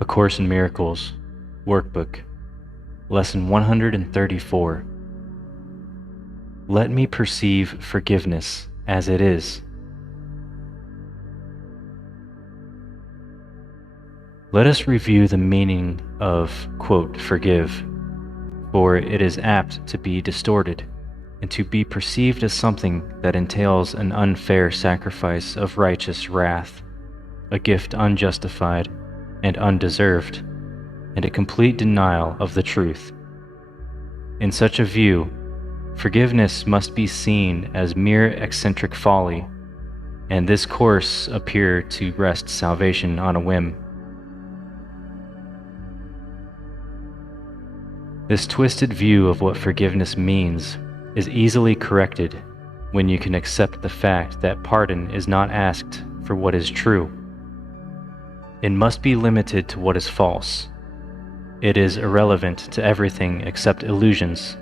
A Course in Miracles, Workbook, Lesson 134. Let me perceive forgiveness as it is. Let us review the meaning of, quote, forgive, for it is apt to be distorted and to be perceived as something that entails an unfair sacrifice of righteous wrath, a gift unjustified and undeserved, and a complete denial of the truth. In such a view, forgiveness must be seen as mere eccentric folly, and this course appear to wrest salvation on a whim. This twisted view of what forgiveness means is easily corrected when you can accept the fact that pardon is not asked for what is true. It must be limited to what is false. It is irrelevant to everything except illusions.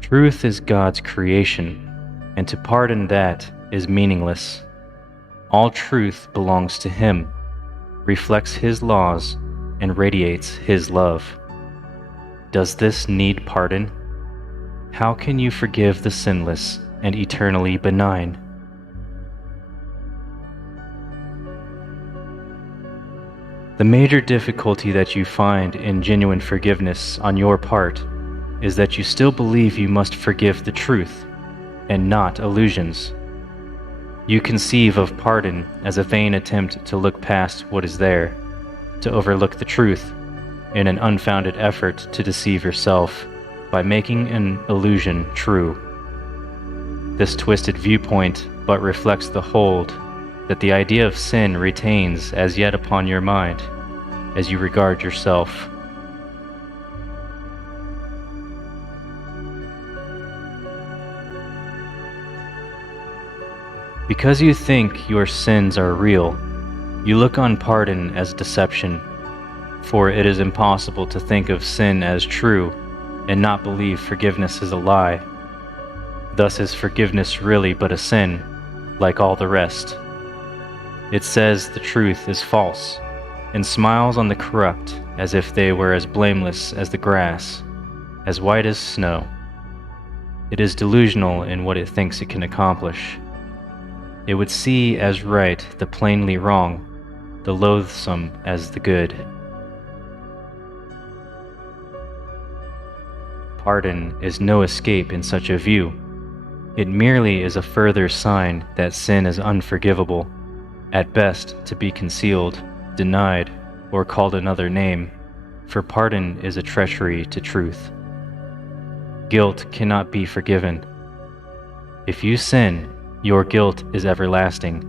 Truth is God's creation, and to pardon that is meaningless. All truth belongs to Him, reflects His laws, and radiates His love. Does this need pardon? How can you forgive the sinless and eternally benign? The major difficulty that you find in genuine forgiveness on your part is that you still believe you must forgive the truth and not illusions. You conceive of pardon as a vain attempt to look past what is there, to overlook the truth, in an unfounded effort to deceive yourself by making an illusion true. This twisted viewpoint but reflects the hold that the idea of sin retains as yet upon your mind as you regard yourself. Because you think your sins are real, you look on pardon as deception, for it is impossible to think of sin as true and not believe forgiveness is a lie. Thus is forgiveness really but a sin, like all the rest. It says the truth is false, and smiles on the corrupt as if they were as blameless as the grass, as white as snow. It is delusional in what it thinks it can accomplish. It would see as right the plainly wrong, the loathsome as the good. Pardon is no escape in such a view. It merely is a further sign that sin is unforgivable, at best to be concealed, denied, or called another name, for pardon is a treachery to truth. Guilt cannot be forgiven. If you sin, your guilt is everlasting.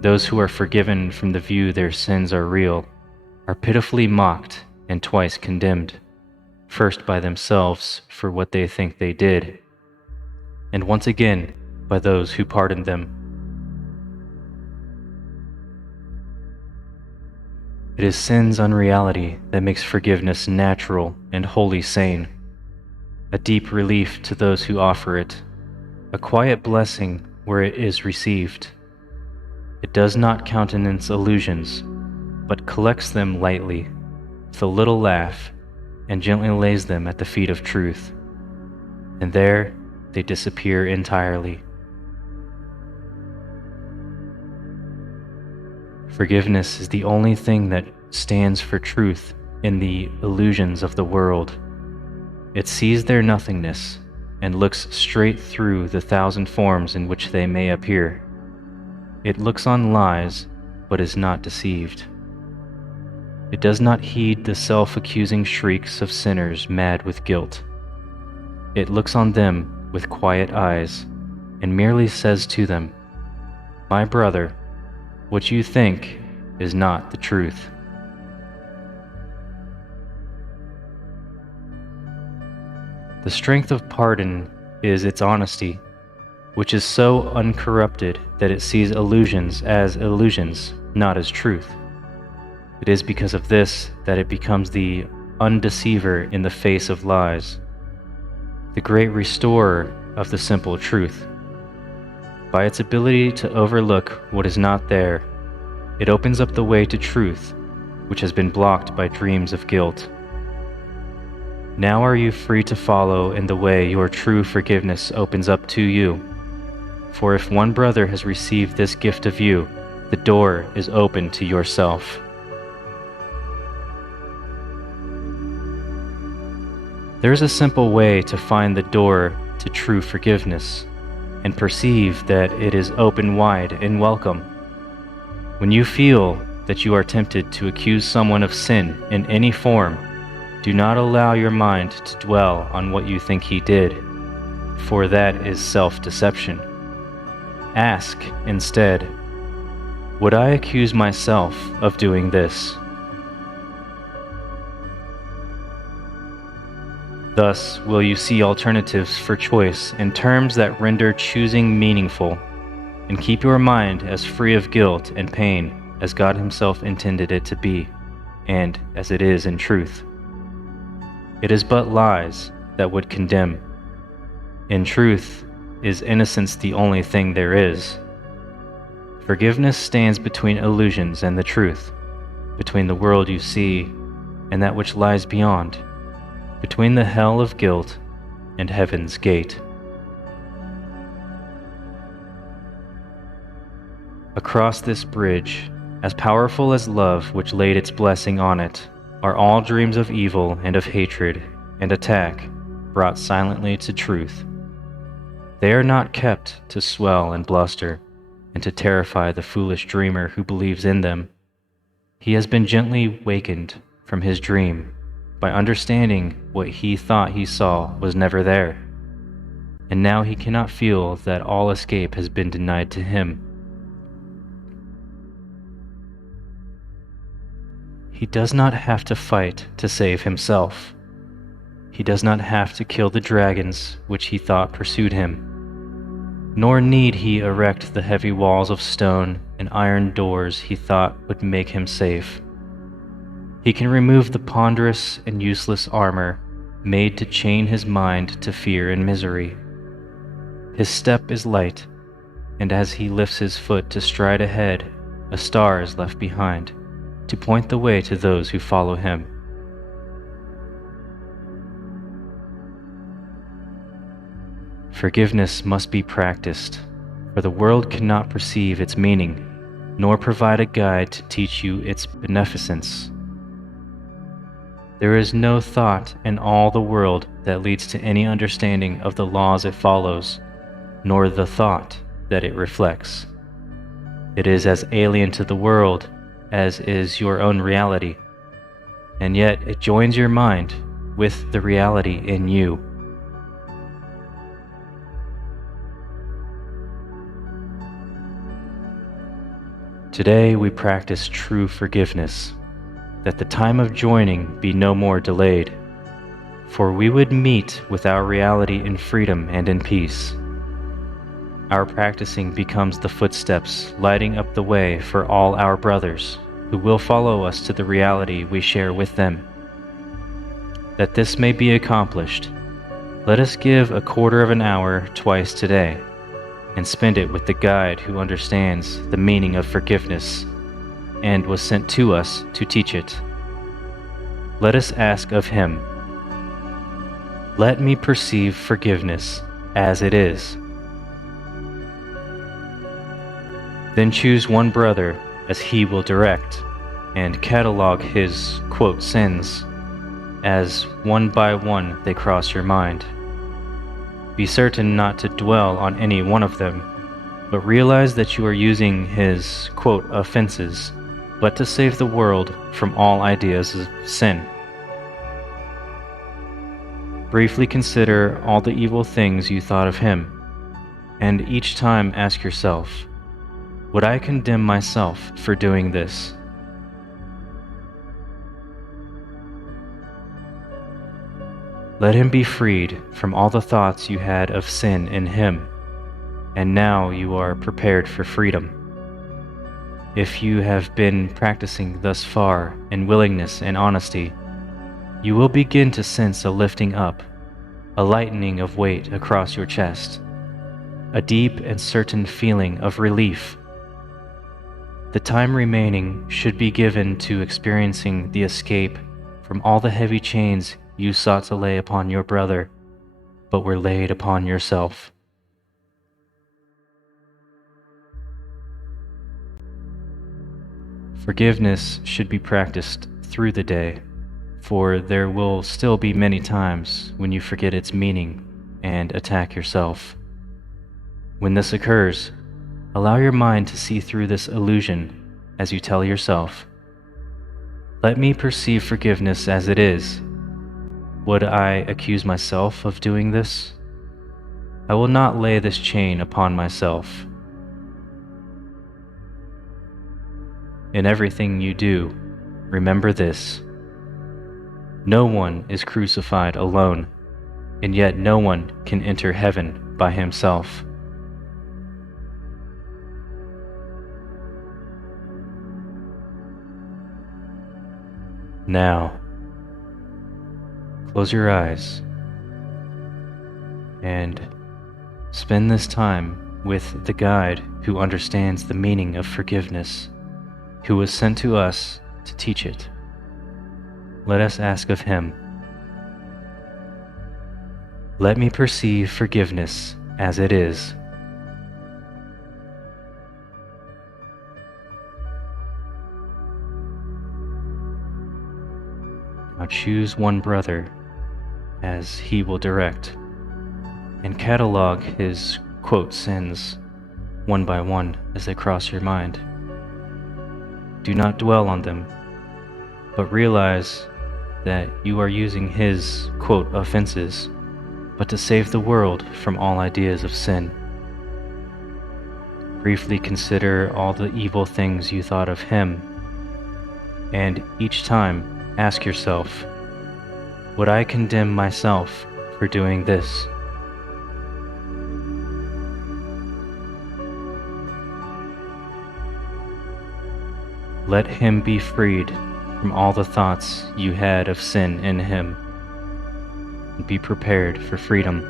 Those who are forgiven from the view their sins are real are pitifully mocked and twice condemned, first by themselves for what they think they did, and once again by those who pardoned them. It is sin's unreality that makes forgiveness natural and wholly sane, a deep relief to those who offer it, a quiet blessing where it is received. It does not countenance illusions, but collects them lightly, with a little laugh, and gently lays them at the feet of truth, and there they disappear entirely. Forgiveness is the only thing that stands for truth in the illusions of the world. It sees their nothingness and looks straight through the thousand forms in which they may appear. It looks on lies, but is not deceived. It does not heed the self-accusing shrieks of sinners mad with guilt. It looks on them with quiet eyes and merely says to them, "My brother, what you think is not the truth." The strength of pardon is its honesty, which is so uncorrupted that it sees illusions as illusions, not as truth. It is because of this that it becomes the undeceiver in the face of lies, the great restorer of the simple truth. By its ability to overlook what is not there, it opens up the way to truth which has been blocked by dreams of guilt. Now are you free to follow in the way your true forgiveness opens up to you. For if one brother has received this gift of you, the door is open to yourself. There is a simple way to find the door to true forgiveness and perceive that it is open wide and welcome. When you feel that you are tempted to accuse someone of sin in any form, do not allow your mind to dwell on what you think he did, for that is self-deception. Ask instead, would I accuse myself of doing this? Thus will you see alternatives for choice in terms that render choosing meaningful, and keep your mind as free of guilt and pain as God Himself intended it to be, and as it is in truth. It is but lies that would condemn. In truth, is innocence the only thing there is? Forgiveness stands between illusions and the truth, between the world you see and that which lies beyond, between the hell of guilt and heaven's gate. Across this bridge, as powerful as love which laid its blessing on it, are all dreams of evil and of hatred and attack brought silently to truth. They are not kept to swell and bluster and to terrify the foolish dreamer who believes in them. He has been gently wakened from his dream by understanding what he thought he saw was never there, and now he cannot feel that all escape has been denied to him. He does not have to fight to save himself. He does not have to kill the dragons which he thought pursued him, nor need he erect the heavy walls of stone and iron doors he thought would make him safe. He can remove the ponderous and useless armor made to chain his mind to fear and misery. His step is light, and as he lifts his foot to stride ahead, a star is left behind to point the way to those who follow him. Forgiveness must be practiced, for the world cannot perceive its meaning, nor provide a guide to teach you its beneficence. There is no thought in all the world that leads to any understanding of the laws it follows, nor the thought that it reflects. It is as alien to the world as is your own reality, and yet it joins your mind with the reality in you. Today we practice true forgiveness, that the time of joining be no more delayed, for we would meet with our reality in freedom and in peace. Our practicing becomes the footsteps lighting up the way for all our brothers who will follow us to the reality we share with them. That this may be accomplished, let us give a quarter of an hour twice today and spend it with the guide who understands the meaning of forgiveness and was sent to us to teach it. Let us ask of him, "Let me perceive forgiveness as it is." Then choose one brother as he will direct, and catalog his, quote, sins, as one by one they cross your mind. Be certain not to dwell on any one of them, but realize that you are using his, quote, offenses, but to save the world from all ideas of sin. Briefly consider all the evil things you thought of him, and each time ask yourself, would I condemn myself for doing this? Let him be freed from all the thoughts you had of sin in him, and now you are prepared for freedom. If you have been practicing thus far in willingness and honesty, you will begin to sense a lifting up, a lightening of weight across your chest, a deep and certain feeling of relief. The time remaining should be given to experiencing the escape from all the heavy chains you sought to lay upon your brother, but were laid upon yourself. Forgiveness should be practiced through the day, for there will still be many times when you forget its meaning and attack yourself. When this occurs, allow your mind to see through this illusion as you tell yourself, "Let me perceive forgiveness as it is. Would I accuse myself of doing this? I will not lay this chain upon myself." In everything you do, remember this: no one is crucified alone, and yet no one can enter heaven by himself. Now, close your eyes and spend this time with the guide who understands the meaning of forgiveness, who was sent to us to teach it. Let us ask of him, "Let me perceive forgiveness as it is." Now choose one brother as he will direct, and catalog his quote sins one by one as they cross your mind. Do not dwell on them, but realize that you are using his quote offenses, but to save the world from all ideas of sin. Briefly consider all the evil things you thought of him, and each time ask yourself, would I condemn myself for doing this? Let him be freed from all the thoughts you had of sin in him, and be prepared for freedom.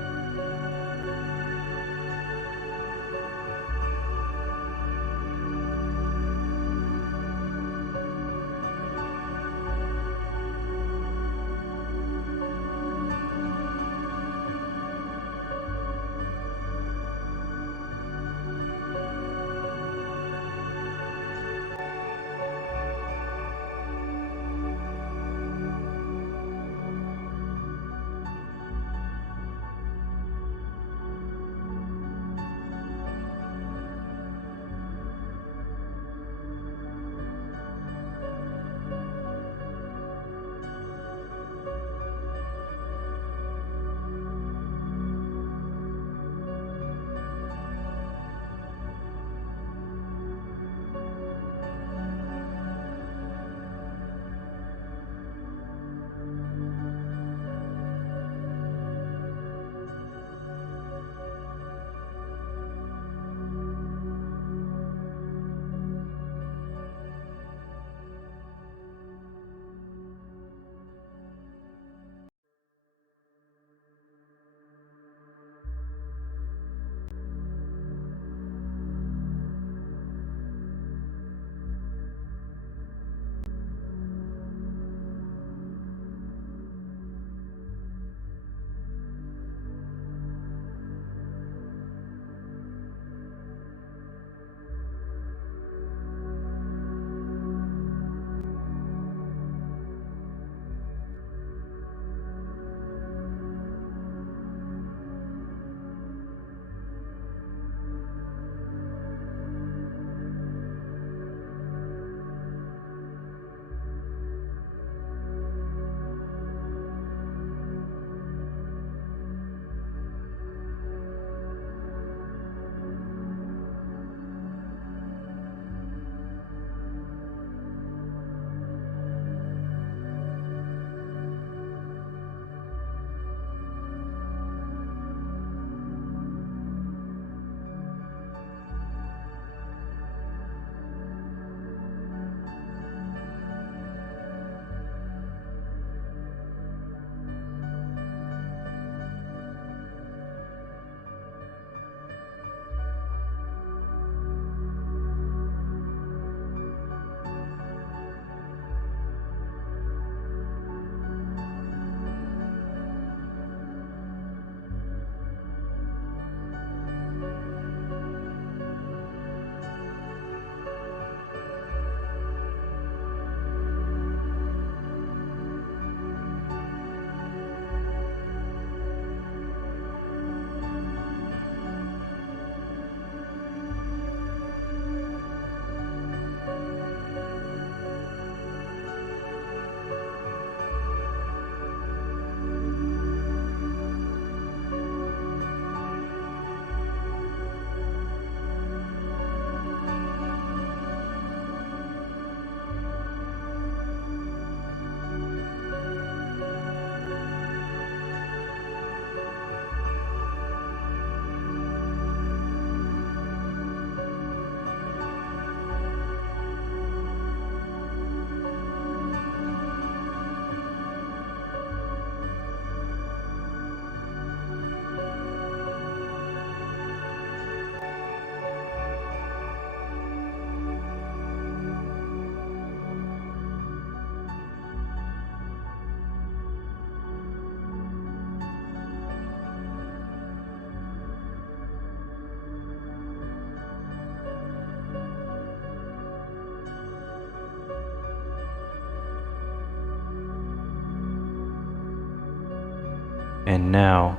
and now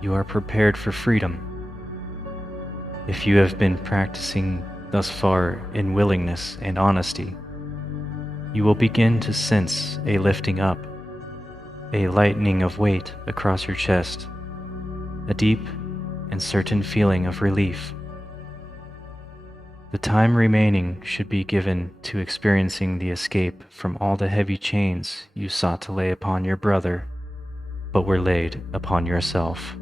you are prepared for freedom. If you have been practicing thus far in willingness and honesty, you will begin to sense a lifting up, a lightening of weight across your chest, a deep and certain feeling of relief. The time remaining should be given to experiencing the escape from all the heavy chains you sought to lay upon your brother, but were laid upon yourself.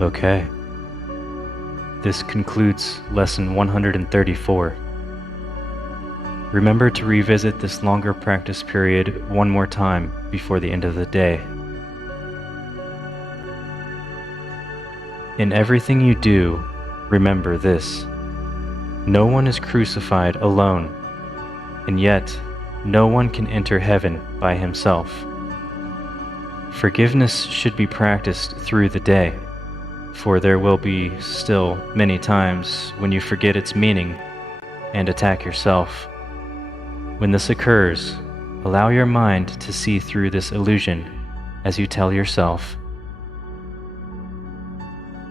Okay. This concludes Lesson 134. Remember to revisit this longer practice period one more time before the end of the day. In everything you do, remember this: no one is crucified alone, and yet no one can enter heaven by himself. Forgiveness should be practiced through the day, for there will be still many times when you forget its meaning and attack yourself. When this occurs, allow your mind to see through this illusion as you tell yourself,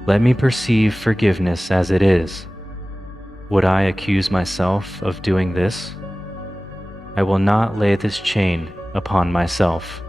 "Let me perceive forgiveness as it is. Would I accuse myself of doing this? I will not lay this chain upon myself."